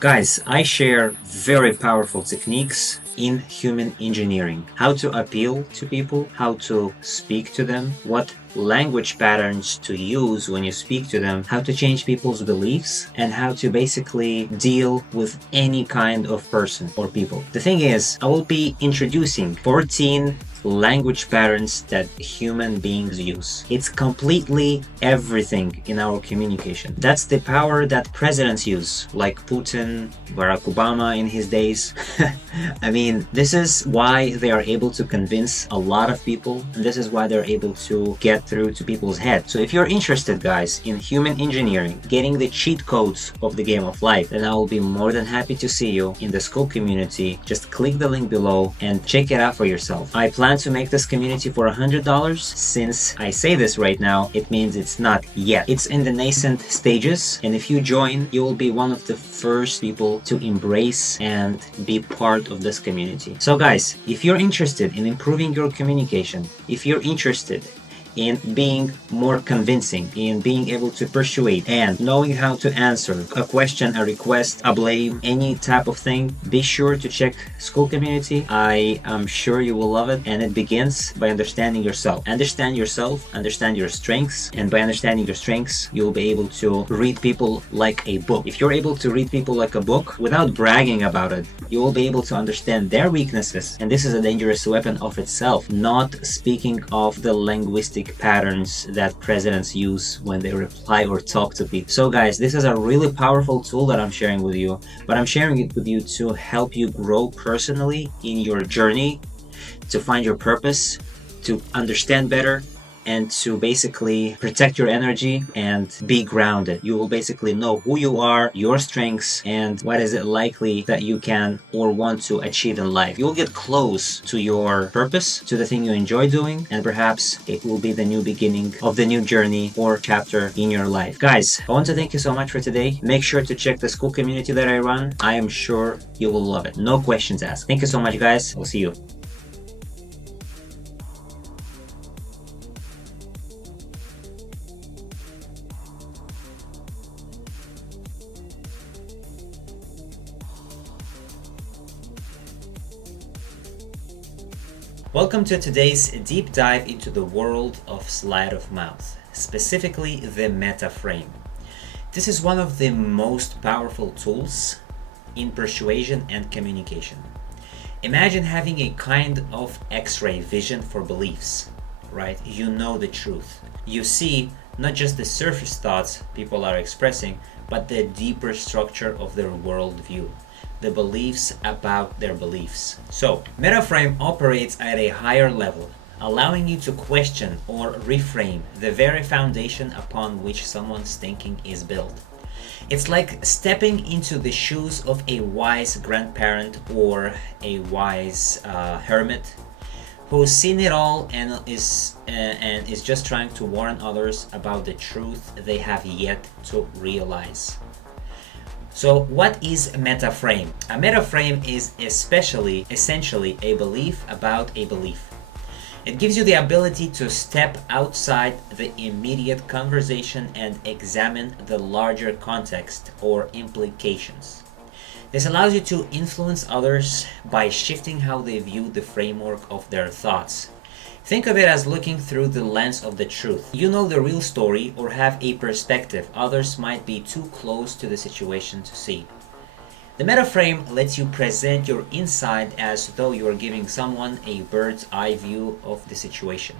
Guys, I share very powerful techniques in human engineering. How to appeal to people, how to speak to them, what language patterns to use when you speak to them, how to change people's beliefs, and how to basically deal with any kind of person or people. The thing is, I will be introducing 14 language patterns that human beings use. It's completely everything in our communication. That's the power that presidents use, like Putin, Barack Obama in his days. I mean, this is why they are able to convince a lot of people, and this is why they're able to get through to people's head. So if you're interested, guys, in human engineering, getting the cheat codes of the game of life, then I will be more than happy to see you in the school community. Just click the link below and check it out for yourself. I plan to make this community for $100. Since I say this right now, it means it's not yet. It's in the nascent stages, and if you join, you will be one of the first people to embrace and be part of this community. So guys, if you're interested in improving your communication, if you're interested in being more convincing, in being able to persuade, and knowing how to answer a question, a request, a blame, any type of thing, be sure to check School Community. I am sure you will love it, and it begins by understanding yourself. Understand yourself, understand your strengths, and by understanding your strengths, you will be able to read people like a book. If you're able to read people like a book without bragging about it, you will be able to understand their weaknesses, and this is a dangerous weapon of itself, not speaking of the linguistic patterns that presidents use when they reply or talk to people. So guys, this is a really powerful tool that I'm sharing with you, but I'm sharing it with you to help you grow personally in your journey, to find your purpose, to understand better, and to basically protect your energy and be grounded. You will basically know who you are, your strengths, and what is it likely that you can or want to achieve in life. You'll get close to your purpose, to the thing you enjoy doing, and perhaps it will be the new beginning of the new journey or chapter in your life. Guys, I want to thank you so much for today. Make sure to check the school community that I run. I am sure you will love it. No questions asked. Thank you so much, guys. I'll see you. Welcome to today's deep dive into the world of sleight of mouth, specifically the meta frame. This is one of the most powerful tools in persuasion and communication. Imagine having a kind of X-ray vision for beliefs, right? You know the truth. You see not just the surface thoughts people are expressing, but the deeper structure of their worldview, the beliefs about their beliefs. So, metaframe operates at a higher level, allowing you to question or reframe the very foundation upon which someone's thinking is built. It's like stepping into the shoes of a wise grandparent or a wise hermit who's seen it all and is just trying to warn others about the truth they have yet to realize. So what is a metaframe? A metaframe is essentially a belief about a belief. It gives you the ability to step outside the immediate conversation and examine the larger context or implications. This allows you to influence others by shifting how they view the framework of their thoughts. Think of it as looking through the lens of the truth. You know the real story or have a perspective others might be too close to the situation to see. The metaframe lets you present your insight as though you are giving someone a bird's eye view of the situation.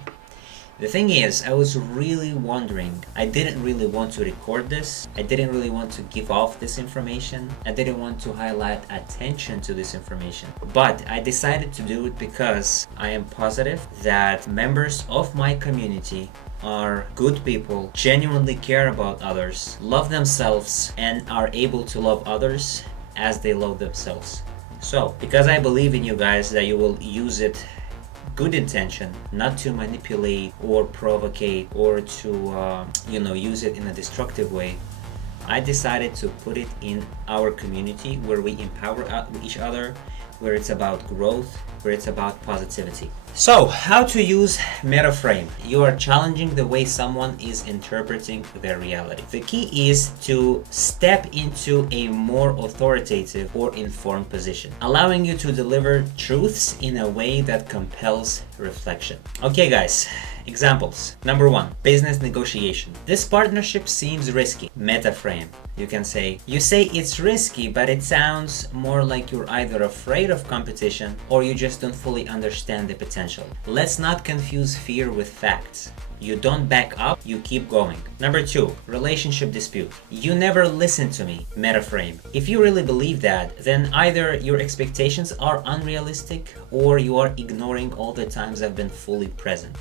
The thing is, I was really wondering, I didn't really want to record this, I didn't really want to give off this information, I didn't want to highlight attention to this information, but I decided to do it because I am positive that members of my community are good people, genuinely care about others, love themselves, and are able to love others as they love themselves. So, because I believe in you guys that you will use it good intention, not to manipulate or provocate or to use it in a destructive way, I decided to put it in our community, where we empower each other, where it's about growth, where it's about positivity. So, how to use metaframe? You are challenging the way someone is interpreting their reality. The key is to step into a more authoritative or informed position, allowing you to deliver truths in a way that compels reflection. Okay, guys. Examples. Number 1, business negotiation. This partnership seems risky. Metaframe. You can say, you say it's risky, but it sounds more like you're either afraid of competition or you just don't fully understand the potential. Let's not confuse fear with facts. You don't back up, you keep going. Number 2, relationship dispute. You never listen to me. Metaframe. If you really believe that, then either your expectations are unrealistic or you are ignoring all the times I've been fully present.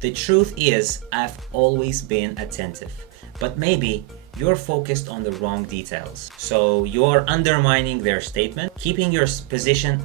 The truth is, I've always been attentive, but maybe you're focused on the wrong details. So you're undermining their statement, keeping your position,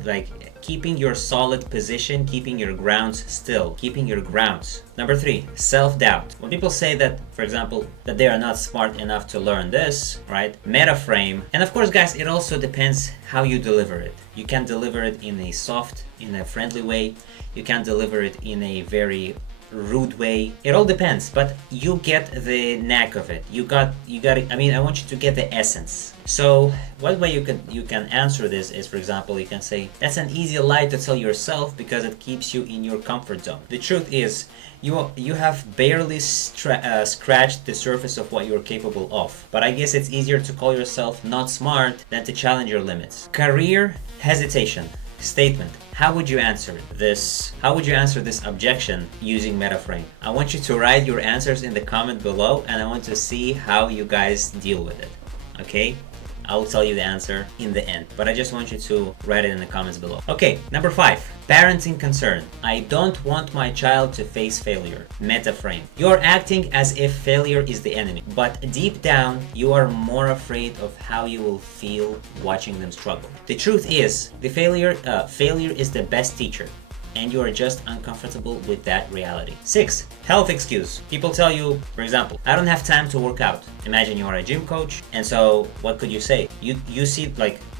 keeping your solid position, keeping your grounds still, keeping your grounds. Number 3, self-doubt. When people say that, for example, that they are not smart enough to learn this, right? Metaframe. And of course, guys, it also depends how you deliver it. You can deliver it in a soft, in a friendly way. You can deliver it in a very rude way. It all depends, but you get the knack of it. You got it. I mean, I want you to get the essence. So one way you can answer this is, for example, you can say, that's an easy lie to tell yourself because it keeps you in your comfort zone. The truth is, you have barely scratched the surface of what you're capable of. But I guess it's easier to call yourself not smart than to challenge your limits. Career hesitation. Statement. How would you answer this? How would you answer this objection using metaframe? I want you to write your answers in the comment below, and I want to see how you guys deal with it. Okay? I will tell you the answer in the end, but I just want you to write it in the comments below. Okay, number 5, parenting concern. I don't want my child to face failure. Metaframe. You're acting as if failure is the enemy, but deep down, you are more afraid of how you will feel watching them struggle. The truth is, the failure is the best teacher, and you are just uncomfortable with that reality. 6, health excuse. People tell you, for example, I don't have time to work out. Imagine you are a gym coach, and so what could you say? You see,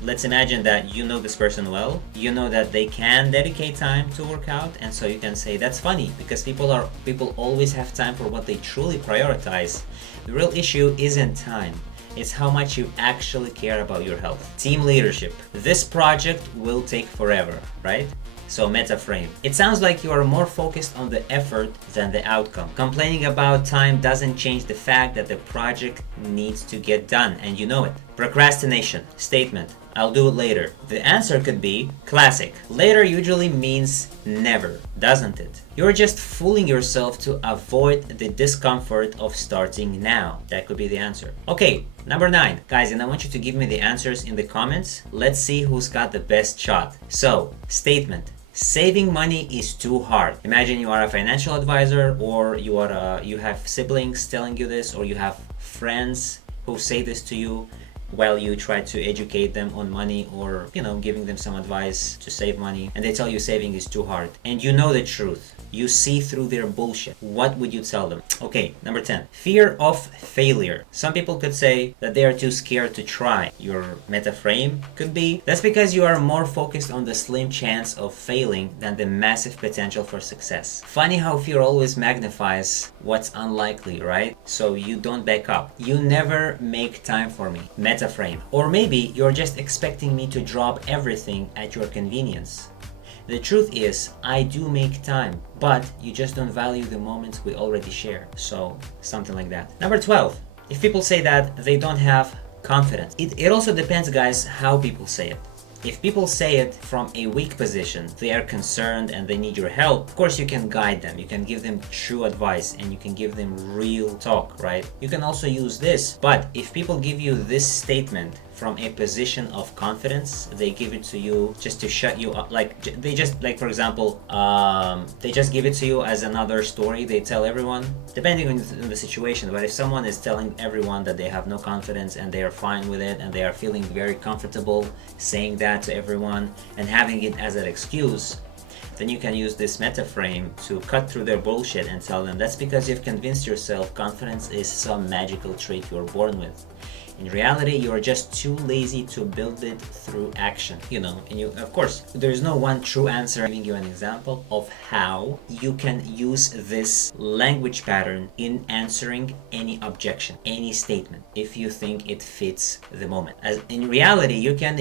let's imagine that you know this person well. You know that they can dedicate time to work out, and so you can say, that's funny, because people always have time for what they truly prioritize. The real issue isn't time. It's how much you actually care about your health. Team leadership. This project will take forever, right? So metaframe. It sounds like you are more focused on the effort than the outcome. Complaining about time doesn't change the fact that the project needs to get done, and you know it. Procrastination. Statement. I'll do it later. The answer could be classic. Later usually means never, doesn't it? You're just fooling yourself to avoid the discomfort of starting now. That could be the answer. Okay, number 9. Guys, and I want you to give me the answers in the comments. Let's see who's got the best shot. So, statement. Saving money is too hard. Imagine you are a financial advisor, or you have siblings telling you this, or you have friends who say this to you while you try to educate them on money, or giving them some advice to save money, and they tell you saving is too hard, and you know the truth. You see through their bullshit. What would you tell them? Okay, number 10. Fear of failure. Some people could say that they are too scared to try. Your metaframe could be, that's because you are more focused on the slim chance of failing than the massive potential for success. Funny how fear always magnifies what's unlikely, right? So you don't back up. You never make time for me. Metaframe. Or maybe you're just expecting me to drop everything at your convenience. The truth is, I do make time, but you just don't value the moments we already share. So, something like that. Number 12. If people say that they don't have confidence, it also depends, guys, how people say it. If people say it from a weak position, they are concerned and they need your help, of course you can guide them, you can give them true advice, and you can give them real talk, right? You can also use this, but if people give you this statement from a position of confidence, they give it to you just to shut you up. For example, they just give it to you as another story they tell everyone, depending on the situation. But if someone is telling everyone that they have no confidence and they are fine with it and they are feeling very comfortable saying that to everyone and having it as an excuse, then you can use this metaframe to cut through their bullshit and tell them that's because you've convinced yourself confidence is some magical trait you're born with. In reality, you are just too lazy to build it through action, and of course, there is no one true answer. I'm giving you an example of how you can use this language pattern in answering any objection, any statement, if you think it fits the moment. As in reality, you can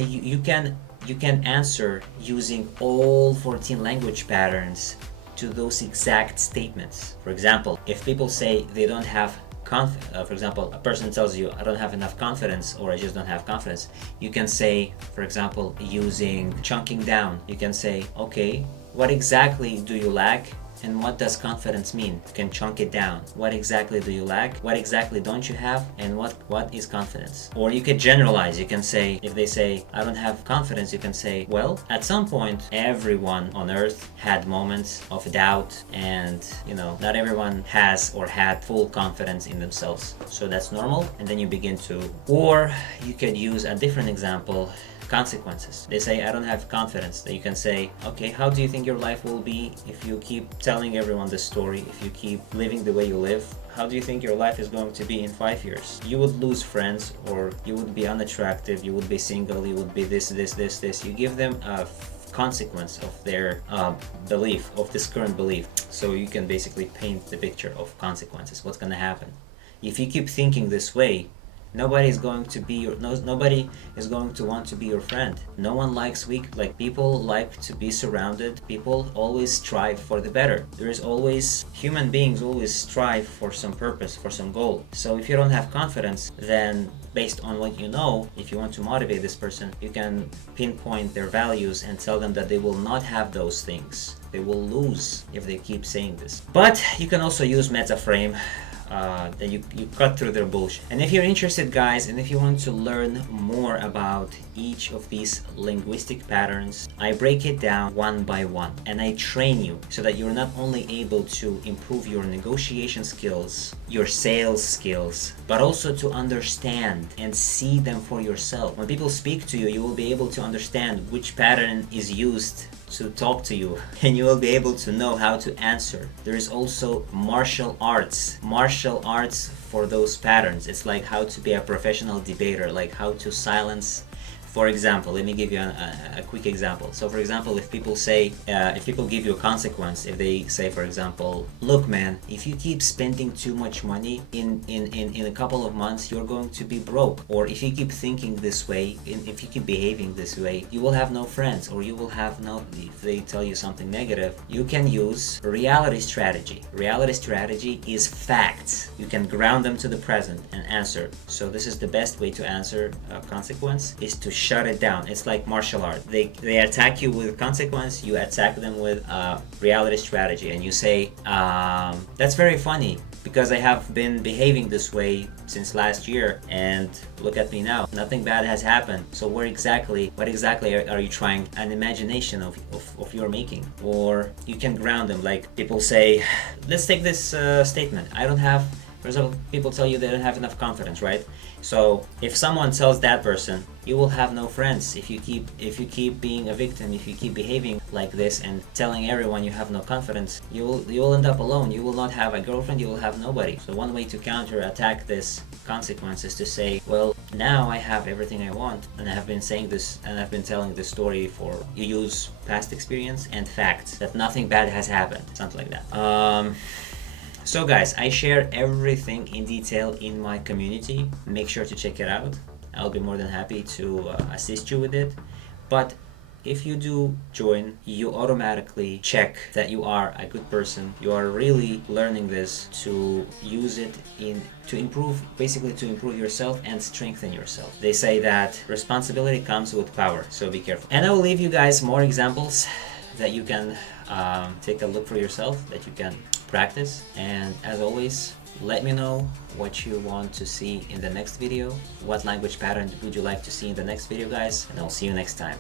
answer using all 14 language patterns to those exact statements. For example, if people say they don't have for example, a person tells you, I don't have enough confidence, or I just don't have confidence, you can say, for example, using chunking down, you can say, okay, what exactly do you lack? And what does confidence mean? You can chunk it down. What exactly do you lack? What exactly don't you have? And what is confidence? Or you could generalize. You can say, if they say, I don't have confidence, you can say, well, at some point, everyone on earth had moments of doubt, and not everyone has or had full confidence in themselves. So that's normal. And then you begin to, or you could use a different example. Consequences. They say, I don't have confidence. Then you can say, okay, how do you think your life will be if you keep telling everyone this story, if you keep living the way you live? How do you think your life is going to be in 5 years? You would lose friends, or you would be unattractive, you would be single, you would be this. You give them a consequence of their belief, of this current belief. So you can basically paint the picture of consequences, what's going to happen. If you keep thinking this way, nobody is going to want to be your friend. No one likes people like to be surrounded. People always strive for the better. Human beings always strive for some purpose, for some goal. So if you don't have confidence, then based on what you know, if you want to motivate this person, you can pinpoint their values and tell them that they will not have those things. They will lose if they keep saying this. But you can also use meta frame. That you cut through their bullshit. And if you're interested, guys, and if you want to learn more about each of these linguistic patterns, I break it down one by one, and I train you so that you're not only able to improve your negotiation skills, your sales skills, but also to understand and see them for yourself. When people speak to you, you will be able to understand which pattern is used to talk to you, and you will be able to know how to answer. There is also martial arts for those patterns. It's like how to be a professional debater, like how to silence. For example, let me give you a quick example. So for example, if people give you a consequence, if they say, for example, look man, if you keep spending too much money, in a couple of months you're going to be broke. Or if you keep thinking this way, if you keep behaving this way, you will have no friends, or you will have no, if they tell you something negative, you can use reality strategy. Reality strategy is facts. You can ground them to the present and answer. So this is the best way to answer a consequence, is to shut it down. It's like martial art. They attack you with consequence, you attack them with reality strategy, and you say, that's very funny because I have been behaving this way since last year, and look at me now. Nothing bad has happened. So what exactly are you trying? An imagination of your making. Or you can ground them, like people say, let's take this statement. For example, people tell you they don't have enough confidence, right? So if someone tells that person, you will have no friends if you keep being a victim, if you keep behaving like this and telling everyone you have no confidence, you will end up alone. You will not have a girlfriend, you will have nobody. So one way to counterattack this consequence is to say, well, now I have everything I want, and I have been saying this, and I've been telling this story for, you use past experience and facts that nothing bad has happened, something like that. So guys, I share everything in detail in my community. Make sure to check it out. I'll be more than happy to assist you with it. But if you do join, you automatically check that you are a good person. You are really learning this to use it to improve yourself and strengthen yourself. They say that responsibility comes with power, so be careful. And I will leave you guys more examples that you can take a look for yourself, that you can practice. And as always, let me know what you want to see in the next video. What language pattern would you like to see in the next video, guys? And I'll see you next time.